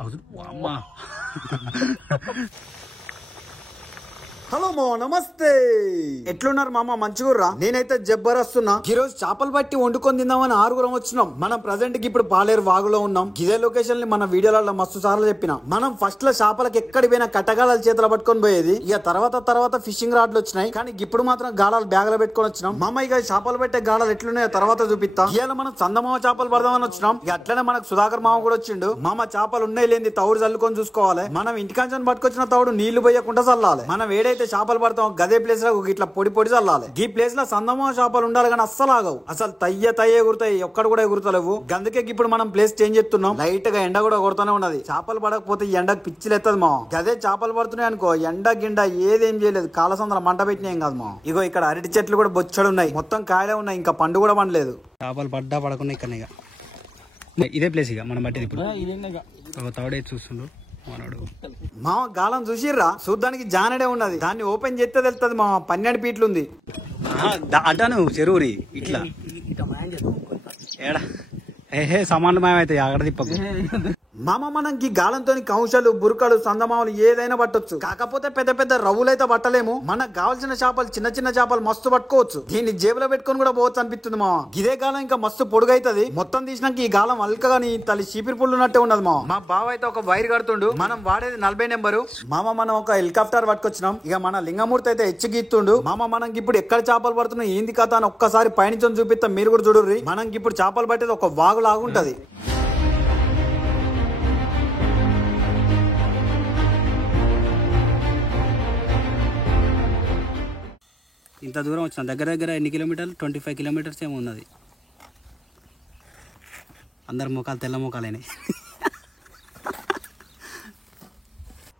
అమ్మా. హలో మామ, నమస్తే. ఎట్లున్నారు మామ? మంచిగుర్రా? నేనైతే జబ్బరస్తున్నా. ఈ రోజు చేపలు పట్టి వండుకొని తిందామని 6 వచ్చినాం. మనం ప్రజెంట్ కి ఇప్పుడు పాలేరు వాగులో ఉన్నాం. ఇదే లొకేషన్ మన వీడియోలలో మస్తు సార్లు చెప్పిన. మనం ఫస్ట్ లో చేపలకు ఎక్కడి పోయినా కట్టగాలాలు చేతులు పట్టుకొని పోయేది. ఇక తర్వాత ఫిషింగ్ రాడ్లు వచ్చినాయి. కానీ ఇప్పుడు మాత్రం గాలాలు బ్యాగ్ లో పెట్టుకొని వచ్చినాం. మామ ఇక చేపలు పెట్టే గాలాలు ఎట్లున్నాయో తర్వాత చూపిస్తా. ఇవాళ మనం చందమామ చేపలు పడదామని వచ్చినాం. ఇక అట్లనే మనకు సుధాకర్ మామ కూడా వచ్చిండు. మామ చేపలు ఉన్నాయి లేని తౌడు చల్లుకొని చూసుకోవాలి. మనం ఇంటికాంచని పట్టుకొచ్చిన తౌడు నీళ్లు పోయకుండా చల్లాలి. మనం ఏడైతే చేపలు పడతాం గదే ప్లేస్ లో ఇట్లా పొడి చల్లాలి. ఈ ప్లేస్ లో సందమామ చేపలు ఉండాలి కానీ అస్సలు ఆగవు. అసలు తయ్య ఎగురుతాయి, ఒక్కడ కూడా ఎగురుతలేవు. అందుకే ఇప్పుడు మనం ప్లేస్ చేంజ్ చేస్తున్నాం. లైట్ గా ఎండ కూడా కొడుతూనే ఉన్నది. చేపలు పడకపోతే ఎండకు పిచ్చిలెత్తది మా. గదే చేపలు పడుతున్నాయి అనుకో, ఎండ గిండ ఏదేం చేయలేదు. కాలసంద్ర మంట పెట్టినాం కాదు మా. ఇగో ఇక్కడ అరటి చెట్లు కూడా బొచ్చడు ఉన్నాయి. మొత్తం కాయలే ఉన్నాయి, ఇంకా పండు కూడా పండలేదు. చేపలు పడ్డా పడకుండా ఇక్కడ ఇదే ప్లేస్ ఇక మనం బట్టి ఇప్పుడు తౌడే చూస్తుండ్రు మనోడు. మామ గాలం చూసిర్రా? చూడ్డానికి జానడే ఉన్నది. దాన్ని ఓపెన్ చేస్తే తెలుస్తుంది మామ. 12 ఫీట్లు ఉంది. అంటాను చెరువుని ఇట్లా ఏడా ఏ సామాన్లు మాయమైతాయి అక్కడ తిప్పకు. మామ మనకి గాలంతో కంశాలు, బురకలు, సందమామలు ఏదైనా పట్టొచ్చు. కాకపోతే పెద్ద పెద్ద రవ్వులైతే పట్టలేము. మనకు కావాల్సిన చేపలు, చిన్న చేపలు మస్తు పట్టుకోవచ్చు. దీన్ని జేబులో పెట్టుకొని కూడా పోవచ్చు అనిపిస్తుంది మామ. ఇదే గాలం ఇంకా మస్తు పొడుగైతది. మొత్తం తీసినాక ఈ గాలం అల్కగా తల్లి చీపిరి పుల్లు ఉన్నట్టే ఉన్నది మామ. మా బావ అయితే ఒక వైర్ కడుతుండు. మనం వాడేది 40 నెంబరు. మామ మనం ఒక హెలికాప్టర్ పట్టుకొచ్చినాం. ఇక మన లింగమూర్తి అయితే హెచ్చగీస్తుండు. మామ మనకి ఇప్పుడు ఎక్కడ చేపలు పడుతున్నాయి ఏంది కథ అని ఒక్కసారి పైనుంచి చూపిస్తాం, మీరు కూడా చూడుర్రి. మనకి ఇప్పుడు చేపలు పట్టేది ఒక వాగు లాగుంటది. ఇంత దూరం వచ్చిన దగ్గర ఎన్ని కిలోమీటర్లు? 25 కిలోమీటర్స్ ఏమో ఉన్నది. అందరు ముఖాలు తెల్ల ముఖాలేనే.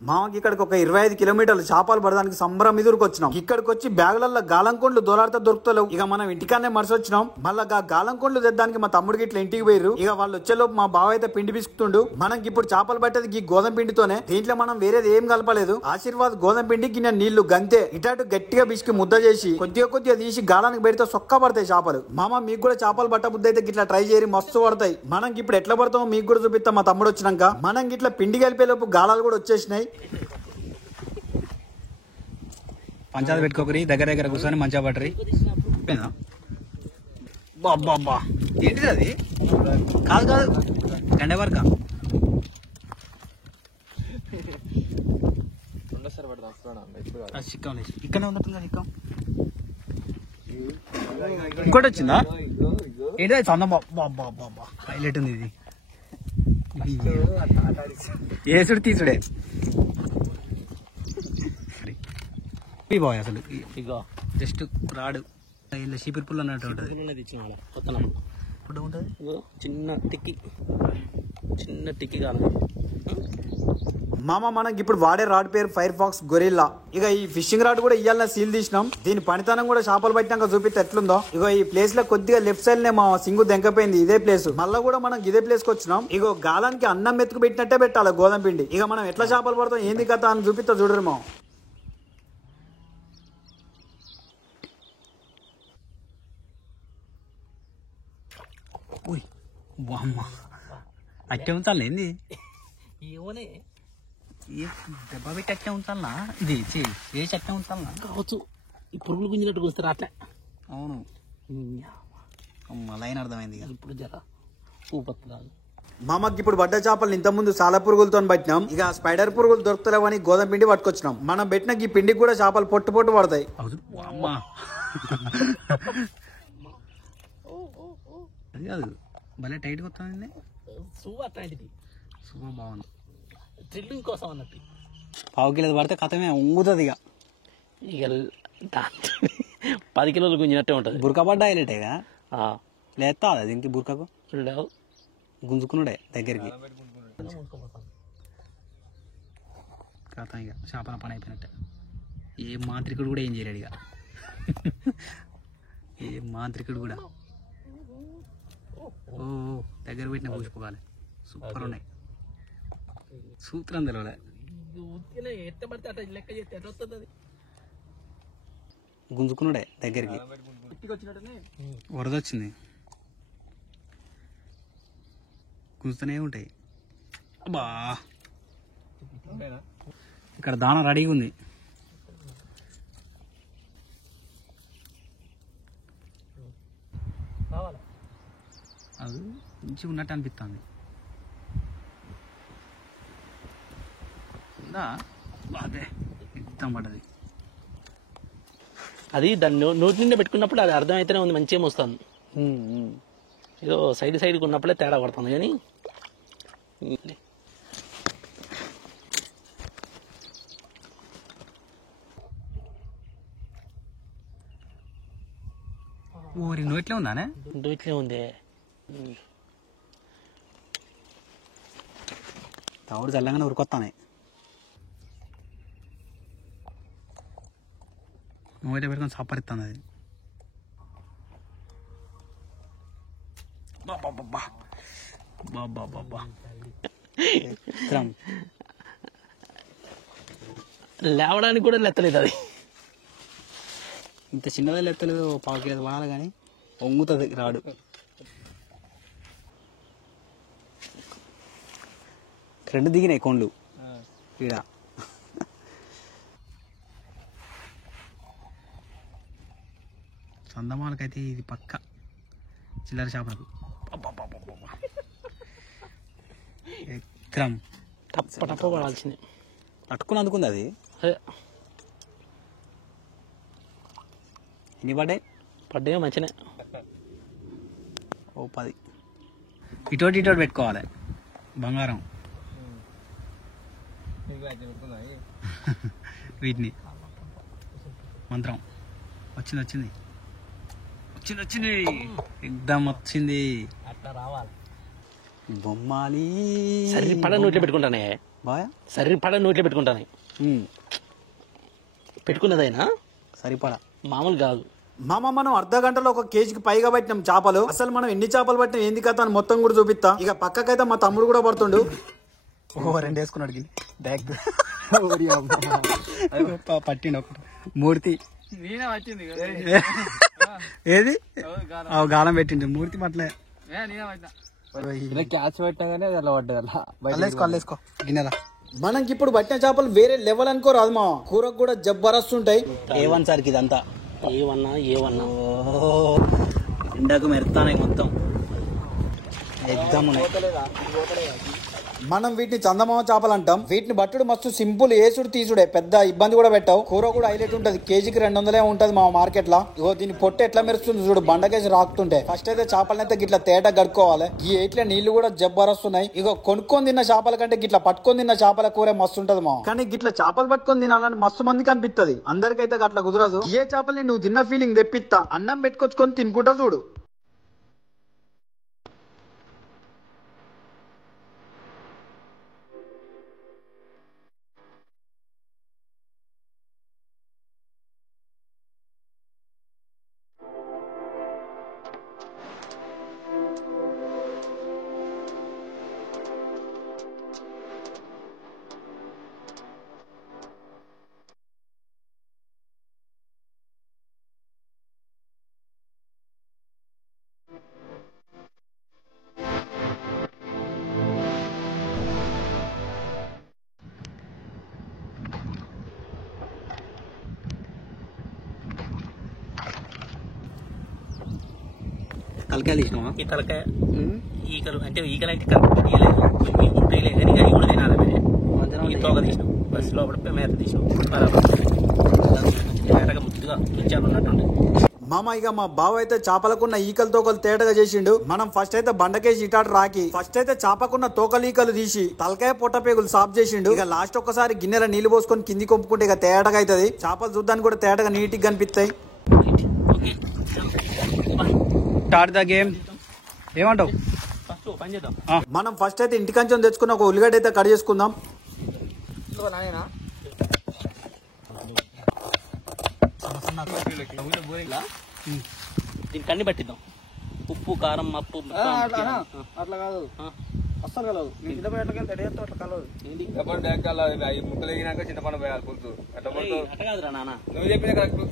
మామకి ఇక్కడికి ఒక 25 కిలోమీటర్లు చేపలు పడడానికి సంబరం ఎదురుకు వచ్చినాం. ఇక్కడికి వచ్చి బ్యాగులలో గాలంకొండ్లు దోలాడితే దొరుకుతలేవు. ఇక మనం ఇంటికానే మరిసి వచ్చినాం. మళ్ళా గాలంకొండ్లు తెద్దానికి మా తమ్ముడికి ఇట్లా ఇంటికి పోయారు. ఇక వాళ్ళు వచ్చేలోపు మా బావ అయితే పిండి పిసుకుతుండు. మనకి ఇప్పుడు చేపలు పట్టేది ఈ గోధుమ పిండితోనే. దీంట్లో మనం వేరేది ఏం కలపలేదు. ఆశీర్వాద్ గోధుమ పిండి గిన్నె నీళ్లు గంతే. ఇటాటు గట్టిగా బిసికి ముద్ద చేసి కొద్దిగా తీసి గాలానికి పెడితే సొక్క పడతాయి చేపలు. మామ మీకు కూడా చేపలు పట్ట బుద్ధి అయితే ఇట్లా ట్రై చేయరి, మస్తు పడతాయి. మనకి ఇప్పుడు ఎట్లా పడతామో మీకు కూడా చూపిస్తాం మా తమ్ముడు వచ్చినాక. మనం ఇట్లా పిండి కలిపేలోపు గాలాలు కూడా వచ్చేసినాయి. పంచాయతీ పెట్టుకోకరి, దగ్గర కూర్చొని మంచిగా పట్టరి. బాబా ఏంటిది అది? కాదు గండే వరక చిక్కం ఇక్కడనే ఉన్నట్టుందా చిక్కం? ఇంకోటి వచ్చిందా? ఏంటి చందం? బాబా హైలైట్ ఉంది ఇది. ఏసుడు తీసుడే బాయ్. అసలు ఇగో జస్ట్ రాడు ఇలా చీపిరి పుల్లు అన్నట్టు ఉంటుంది. ఇప్పుడు ఉంటుంది చిన్న టిక్కి కాదు మామ. మనకి ఇప్పుడు వాడే రాడ్ పేరు ఫైర్ ఫాక్స్ గొరిల్లా. ఇక ఈ ఫిషింగ్ రాడ్ కూడా ఇయ్యాల సీల్ తీసినాం. దీని పనితనం కూడా చేపలు పట్టినాక చూపిస్తే ఎట్లుందో. ఇగో ఈ ప్లేస్ లో కొద్దిగా లెఫ్ట్ సైడ్ నే మా సింగు దెంకపోయింది. ఇదే ప్లేస్. మళ్ళా కూడా మనం ఇదే ప్లేస్ కి వచ్చినాం. ఇగో గాలానికి అన్నం మెతుకు పెట్టినట్టే పెట్టాలి గోధుమ పిండి. ఇక మనం ఎట్లా చేపలు పడతాం ఏంది కథ అని చూపిస్తా చూడరు మా. అట్టే ఉంచాలి ఏంది? దెబ్బ పెట్టి అట్టే ఉంచాలనా? ఇది వేసి అట్టే ఉంచాలనా? కావచ్చు. ఈ పురుగులు గుంజినట్టు కూస్తారు అట్లా. అవును, లైన్ అర్థమైంది. ఇప్పుడు జర ఊపత్తు కాదు. మామకి ఇప్పుడు పడ్డ చేపలు ఇంత ముందు చాలా పురుగులతో పట్టినాం. ఇక స్పైడర్ పురుగులు దొరుకుతలేవని గోధుమ పిండి పట్టుకొచ్చినాం. మనం పెట్టిన ఈ పిండికి కూడా చేపలు పొట్టు పడతాయి. అది కాదు, భలే టైట్గా వస్తుంది. సువ్వ అట్లాంటిది. సువ్వ బాగుంది. థ్రిల్లింగ్ కోసం అన్నట్టు. 1/2 కిలో పడితే కథమే ఉంగుతుంది. ఇక 10 కిలోలు గుంజినట్టే ఉంటుంది. బురక పడ్డా హైలైటేగా లేస్తా దీనికి బురకకు గుంజుకున్నాడే దగ్గరికి. కథ ఇక చేపల పని అయిపోయినట్టే. ఏ మాంత్రికుడు కూడా ఏం చేయలేడు ఇక. ఏ మాంత్రికుడు కూడా దగ్గర పెట్టిన పూసిపోవాలి. సూపర్ ఉన్నాయి. సూత్రం తెలవలే. గుంజుకున్నాడే దగ్గరికి. వరద వచ్చింది, గుంజుతూనే ఉంటాయి. బా ఇక్కడ దాన రెడీగా ఉంది. అది మంచిగా ఉన్నట్టు అనిపిస్తుంది. అదే ఇద్దాం పడ్డది. అది దాన్ని నోటి నిండా పెట్టుకున్నప్పుడు అది అర్థమైతేనే ఉంది, మంచిగా వస్తుంది. ఏదో సైడ్కి ఉన్నప్పుడే తేడా పడుతుంది. కానీ ఊరి నోట్లే ఉందానే, నోట్లే ఉంది. తవుడు చల్లగానే ఉరికొస్తానే. నోట పెట్టుకొని సపరిస్తుంది అది. లేవడానికి కూడా లెత్తలేదు అది. ఇంత చిన్నదే లెత్తలేదు, పావు కిలో వాడాలి కానీ వంగుతుంది రాడు. రెండు దిగినాయి కొండ్లు ఈడ. సందమాలకైతే ఇది పక్క చిల్లర చేపలకు ఎక్రం టప్ప పడాల్సింది. పట్టుకుని అందుకుంది అది. ఎన్ని పడ్డాయి? మంచిగా ఓ 10. ఇటోటి పెట్టుకోవాలి బంగారం వీటిని. మంత్రం వచ్చింది ఎగ్దమ్ వచ్చింది. అట్లా రావాలి. బొమ్మాలి సరిపడ నోట్లో పెట్టుకుంటానే బాయ్, సరిపడ నోట్లో పెట్టుకుంటానే. పెట్టుకున్నదైనా సరిపడా మామూలు కాదు మామ. మనం అర్ధ గంటలో 1 కేజీకి పైగా పట్టినాం చేపలు. అసలు మనం ఎన్ని చేపలు పట్టినాం ఏంది కథ అని మొత్తం కూడా చూపిస్తా. ఇక పక్కకైతే మా తమ్ముడు కూడా పడుతుండు. 2 వేసుకున్నాడు పట్టిండు ఒకటి మూర్తి. ఏది గాలం పెట్టిండు మూర్తి పట్లే. క్యాచ్ పెట్టగానే అలా పడ్డది. అల్లేసుకో గిన్నెలా. మనకి ఇప్పుడు పట్టిన చేపలు వేరే లెవెల్ అనుకోరాదు మా. కూరకు కూడా జబ్బరస్తు ఉంటాయి. ఏవన్ సార్కి ఇదంతా ఏవన్నా ఎండకు మెరుతానే మొత్తం ఎగ్జామ్ ఉన్నాయి. మనం వీటిని చందమామ చేపలు అంటాం. వీటిని బట్టుడు మస్తు సింపుల్, ఏసుడు తీసుడే, పెద్ద ఇబ్బంది కూడా పెట్టావు. కూర కూడా హైలైట్ ఉంటది. కేజీకి 200 ఉంటది మా మార్కెట్ లో. ఇగో దీని పొట్టు ఎట్లా మెరుస్తుంది చూడు, బండకేసి రాకుతుంటే. ఫస్ట్ అయితే చేపలనైతే గిట్లా తేట గడుకోవాలి. ఈ ఎట్లా నీళ్లు కూడా జబ్బరస్తున్నాయి. ఇగో కొనుక్కొని తిన్న చేపల కంటే గిట్లా పట్టుకొని తిన్న చేపల కూర మస్తు ఉంటది మా. కానీ గిట్లా చేపలు పట్టుకొని తినాలని మస్తు మందికి అనిపిస్తుంది. అందరికైతే అట్లా కుదరదు. ఏ చేపల్ని నువ్వు తిన్న ఫీలింగ్ తెప్పిస్తా. అన్నం పెట్టుకొచ్చుకొని తినుకుంటా చూడు. తలకాయలు తీసినావా? ఈ తలకాయ ఈకలు అంటే కరెక్ట్ తీయలేదు, కొన్ని ఉంటాయిలే కానీ అవి కూడా తినాలి. ఈ తోక తీసినాం, బస్సు లోపల మేత తీసినాం. మేతగా ముద్దుగా రుచాలు ఉన్నట్టుండే. మామ ఇక మా బావ అయితే చేపలకున్న ఈకల తోకలు తేటగా చేసిండు. మనం ఫస్ట్ అయితే బండకేసి ఇటాటు రాకి ఫస్ట్ అయితే చేపకున్న తోకలు ఈకలు తీసి తలకాయ పొట్ట పేగులు సాఫ్ చేసిండు. ఇక లాస్ట్ ఒక్కసారి గిన్నెల నీళ్లు పోసుకొని కింది కొంపుకుంటే ఇక తేటగా అవుతుంది. చేపలు చూడ్డానికి కూడా తేటగా నీట్గా కనిపిస్తాయి. Start the game. ఏమంటావు? పని చేద్దాం. మనం ఫస్ట్ అయితే ఇంటికంచం తెచ్చుకున్న ఒక ఉల్లిగడ్డ అయితే కట్ చేసుకుందాం. దీనికి అన్ని పట్టిద్దాం. ఉప్పు కారం మప్పు అట్లా కాదు, అస్సలు కలదు. చింతపండు అట్లా కలదు. ముక్కలు వేగినాక చింతపండు పోయాలి పులుసు. అట్ట కాదురా నాన్న, నువ్వు చెప్పిన కరెక్ట్.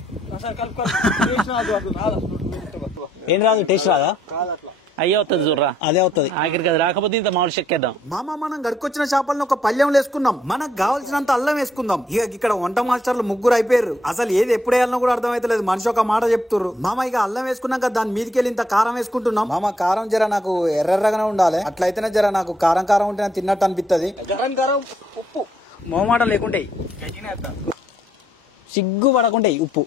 ఏం రాదు, టేస్ట్ రాదా? కాదు అట్లా అయ్యే వస్తుంది చూడరా, అదే అవుతుంది. ఆఖరికి అది రాకపోతే ఇంత మామిడి చెక్కేద్దాం. మామ మనం గడుకొచ్చిన చేపలను ఒక పళ్ళెం వేసుకుందాం. మనకు కావాల్సినంత అల్లం వేసుకుందాం. ఇక ఇక్కడ వంట మాస్టర్లు 3 అయిపోయారు. అసలు ఏది ఎప్పుడు వేయాలనో కూడా అర్థమైతలేదు. మనిషి ఒక మాట చెప్తుర్రు. మామ ఇక అల్లం వేసుకున్నాక దాని మీదకి వెళ్ళి ఇంత కారం వేసుకుంటున్నాం. మామ కారం జర నాకు ఎర్రగానే ఉండాలి. అట్లయితేనే జర నాకు కారం కారం ఉంటే తిన్నట్టు అనిపిస్తుంది. ఉప్పు మోమాట లేకుంటే సిగ్గు పడకుంటే ఉప్పు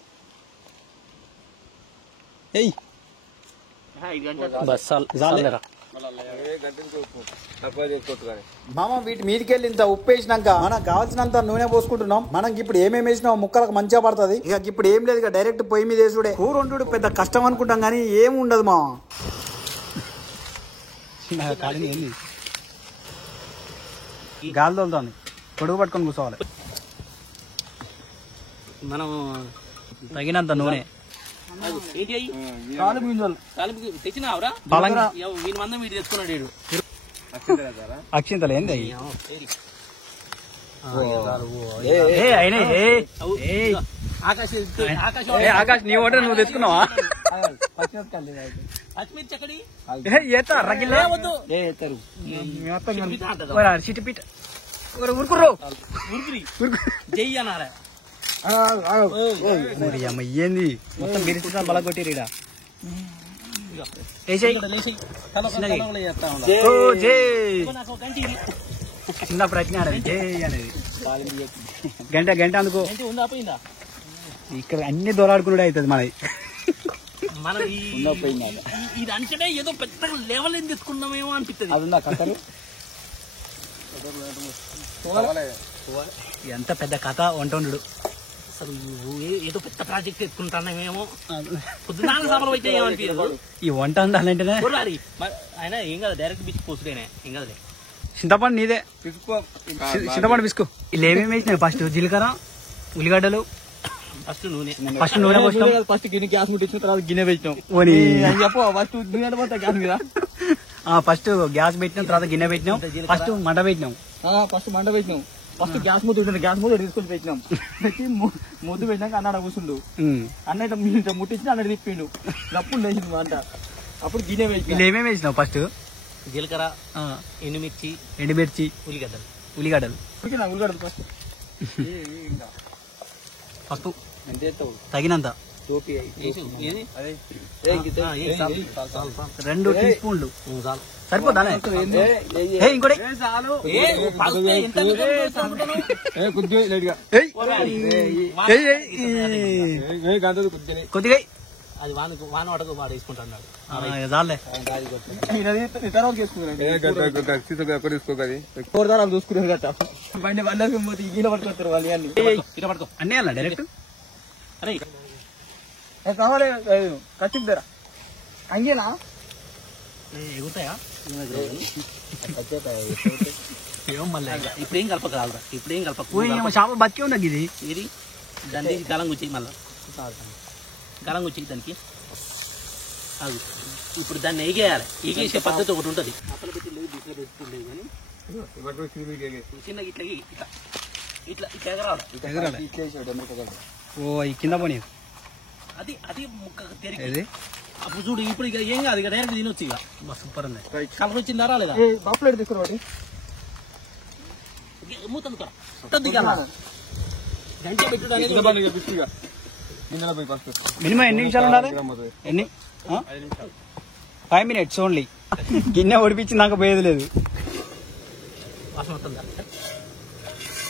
ఏయ్ బస్ మామ వీటి మీదకి వెళ్ళి ఇంత ఉప్పు వేసినాక మనకు కావాల్సినంత నూనె పోసుకుంటున్నాం. మనం ఇప్పుడు ఏమేమి వేసినా ముక్కలకు మంచిగా పడుతుంది. ఇక ఇప్పుడు ఏం లేదు, ఇక డైరెక్ట్ పొయ్యి మీద వేసుడే. కూర వండుడు పెద్ద కష్టం అనుకుంటాం కానీ ఏం ఉండదు మామ. గాలి తోలుతోంది, పొడుగు పట్టుకొని కూర్చోవాలి. మనం తగినంత నూనె ఏంటి తెచ్చినావురా? వీని మందం వీడు తెచ్చుకున్నాడు. అక్షింతలు ఏంది ఆకాశ్ నీ ఓటర్ నువ్వు తెచ్చుకున్నావా? పచ్చిమిర్చి ఎక్కడి సిటిపిట్ ఉరుకుర్రు జై అన్నారా? ఏంది మొత్తం బిరిస్తా బల కొట్టిరీడా. చిన్న ప్రజ్ఞ అనేది జై అనేది గంట గంట అందుకో. ఇక్కడ అన్ని దొరాడుకున్నాడు అవుతుంది మనది. మనం ఇది అంటే ఏదో పెద్ద లెవెల్ ఏం తెచ్చుకున్నామేమో అనిపిస్తుంది. అది ఉందా కథలు? ఎంత పెద్ద కథ వంటోండు. అసలు ఏదో పెద్ద ప్రాజెక్ట్ తెచ్చుకుంటామేమో. పొద్దున్న సభలు అయితే ఏమనిపించదు. ఈ వంట అంటానంటేనే ఆయన ఏం కదా, డైరెక్ట్ బిచ్చి పోసుడేనే ఏం కదలే. చింతపండు నీదే, చింతపండు పిసుకు. ఇలా ఏమేమి వేసినాయి? ఫస్ట్ జీలకర్ర, ఉల్లిగడ్డలు, ఫస్ట్ నూనె పోసినాం. ఫస్ట్ గిన్నె గ్యాస్ ముట్టించిన తర్వాత గిన్నె పెట్టినాం. ఫస్ట్ నూనె పోతా గ్యాస్ మీద. ఫస్ట్ గ్యాస్ పెట్టినాం, తర్వాత గిన్నె పెట్టినాం, ఫస్ట్ మంట పెట్టినాం. ఫస్ట్ మంట పెట్టినాం. ఫస్ట్ గ్యాస్ మూత ఉంటుంది, గ్యాస్ మూత తీసుకొని పెట్టినాం. పెట్టి ముద్దు పెట్టినాక అన్నాడు కూర్చుండు. అన్న ముట్టించిన అన్నట్టు తిప్పిండు. అప్పుడు లేచింది మంట. అప్పుడు గిన్నె పెట్టిన. ఏమేమి వేసినావు? ఫస్ట్ జీలకర్ర, ఎండుమిర్చి, ఉల్లిగడ్డలు ఉల్లిగడ్డలు ఫస్ట్ పప్పు తగినంత 2 టీ స్పూన్లు సరిపోతా? ఇంకోటి కొద్దిగా అది వాన పడకు వాడు వేసుకుంటున్నాడు. చూసుకున్నారు గట్ట బండి వాళ్ళకి గీల పట్టుకొస్తారు వాళ్ళు అన్నీ అలా డైరెక్ట్. అరే కావాలి ఖచ్చితంగా అంగేనా ఎగుతాయా? ఏం మళ్ళీ ఇప్పుడేం కలపక రాదురా, ఇప్పుడేం కలపక. చేపలు బతికే ఉండదు. ఇది దాన్ని గలం గుచ్చేయి, మళ్ళా గలం గుచ్చేయి దానికి. అది ఇప్పుడు దాన్ని ఎగేయాలి. ఎగేసే పద్ధతి ఒకటి ఉంటుంది. అప్పలు పెట్టి లేదు, బిస్లో పెట్టుకోలేదు కానీ చిన్నగా ఇట్లా ఇట్లా ఇట్లా ఇట్లా ఎగరాలి. ఓ ఈ కింద పోనీ అది అది ముక్క తెరిగి అప్పుడు చూడు. ఇప్పుడు ఇక ఏం కాదు, ఇక డైరెక్ట్ తినొచ్చు. ఇక సూపర్ ఉంది. కలర్ వచ్చిందా రాలేదా? బాప్లేట్ తీసుకురావాలి. మూతంది కూడా గంట పెట్టడానికి మినిమం ఎన్ని నిమిషాలు ఉండాలి? ఎన్ని? 5 minutes ఓన్లీ. గిన్నె ఓడిపించిందాక పోయేది లేదు. వాసన వస్తుందా?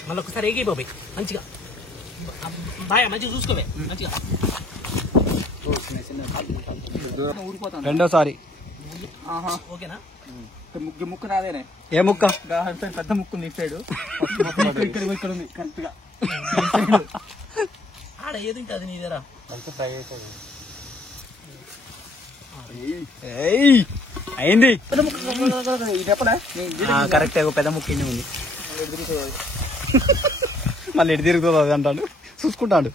మళ్ళీ ఒకసారి ఎగి బాబాయ్ మంచిగా బాయ్ మంచిగా చూసుకోవే మంచిగా. రెండోసారి ఓకేనా? ముక్కు నాదేనే. ఏ ముక్క? పెద్ద ముక్కు నీ సైడ్ ఇక్కడ ఉంది కరెక్ట్ గా. ఆడ ఏది ఇంకా అది నీదేరా. అయింది చెప్పలే కరెక్ట్. పెద్ద ముక్క ఇన్ని ఉంది. మళ్ళీ ఎటు తిరుగుతుంది అది అంటాడు, చూసుకుంటాడు.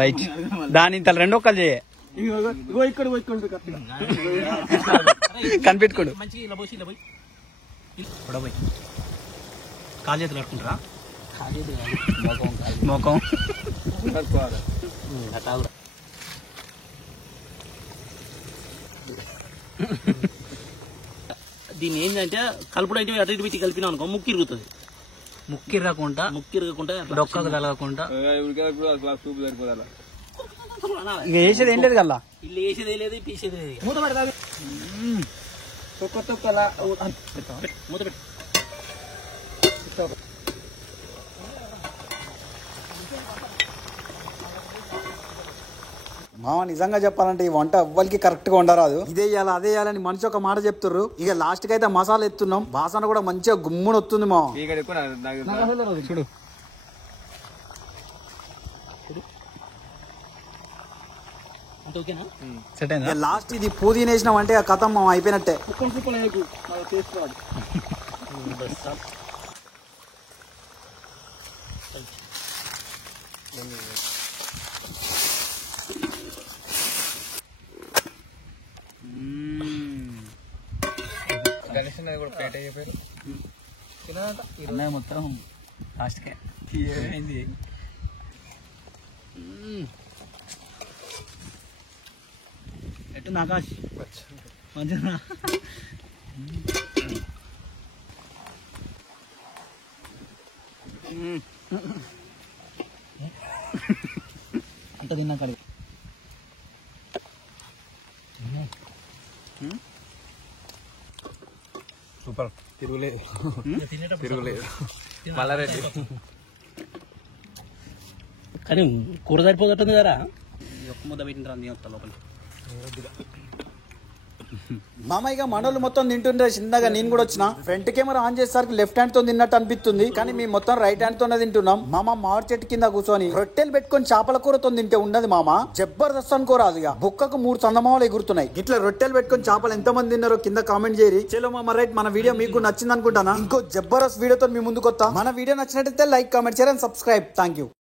రైట్. దాని ఇంత 2 ఒక్కలు చేయ ఇక్కడ కనిపెట్టుకోడు. మంచిగా ఇలా పోయి ఇలా పోయి పొడపోయి కాలు చేతులు కట్టుకుంటారా? మోకం అట్లా దీన్ని ఏంటంటే కలుపుడు అయితే అటు ఇటు పెట్టి కలిపినా అనుకో ముక్కు ఇరుగుతుంది. ముక్కి రాకుండా ముక్కు ఇరగకుండా డొక్కకు తలగకుండా సరిపోదా ఇక వేసేది ఏం లేదు కదా. ఇల్లు వేసేదే లేదు, పీసేదే లేదు. మూత పడతాది మూత పెట్టు. మామ నిజంగా చెప్పాలంటే ఈ వంట ఎవ్వరికి కరెక్ట్ గా ఉండరాదు. ఇదే ఇయ్యాలి అదే ఇయ్యాలని మనిషి ఒక మాట చెప్తుర్రు. ఇక లాస్ట్ కి అయితే మసాలా ఎత్తున్నాం, వాసన కూడా మంచిగా గుమ్మున వస్తుంది మామ. చూడు అంటే ఓకేనా? సెట్ అయిందా? లాస్ట్ ఇది పుదీనా వేసినాం అంటే ఆ కథ మామ అయిపోయినట్టే. అన్నయ్య మొత్తం లాస్ట్కే ఏమైంది? ఎట్టుంది ఆకాష్? మంచిగా అంత తిన్నా కడిగి సూపర్. తిరుగులేదు కానీ కూర సరిపోతుంది కదా. ఒక్క ముద్ద పెట్టిన తర్వాత నేను లోపల మామ ఇక మనోళ్ళు మొత్తం తింటుండే చిన్నగా నేను కూడా వచ్చిన. ఫ్రంట్ కెమెరా ఆన్ చేసేసరికి లెఫ్ట్ హ్యాండ్ తో తిన్నట్టు అనిపిస్తుంది, కానీ మేము మొత్తం రైట్ హ్యాండ్ తోనే తింటున్నాం. మామ మామిడి చెట్టు కింద కూర్చొని రొట్టెలు పెట్టుకొని చేపల కూరతో తింటే ఉన్నది మామ జబర్దస్త్ అనుకోరాదు. ఇక బుక్కకు 3 చందమామలు ఎగురుతున్నాయి. ఇట్లా రొట్టెలు పెట్టుకొని చేపలు ఎంత మంది తిన్నారో కింద కామెంట్ చేయరి. చలో మామ రైట్, మన వీడియో మీకు నచ్చింది అనుకుంటానా. ఇంకో జబర్దస్త్ వీడియోతో మీ ముందుకు వస్తా. మన వీడియో నచ్చినట్టయితే like comment share and subscribe. Thank you.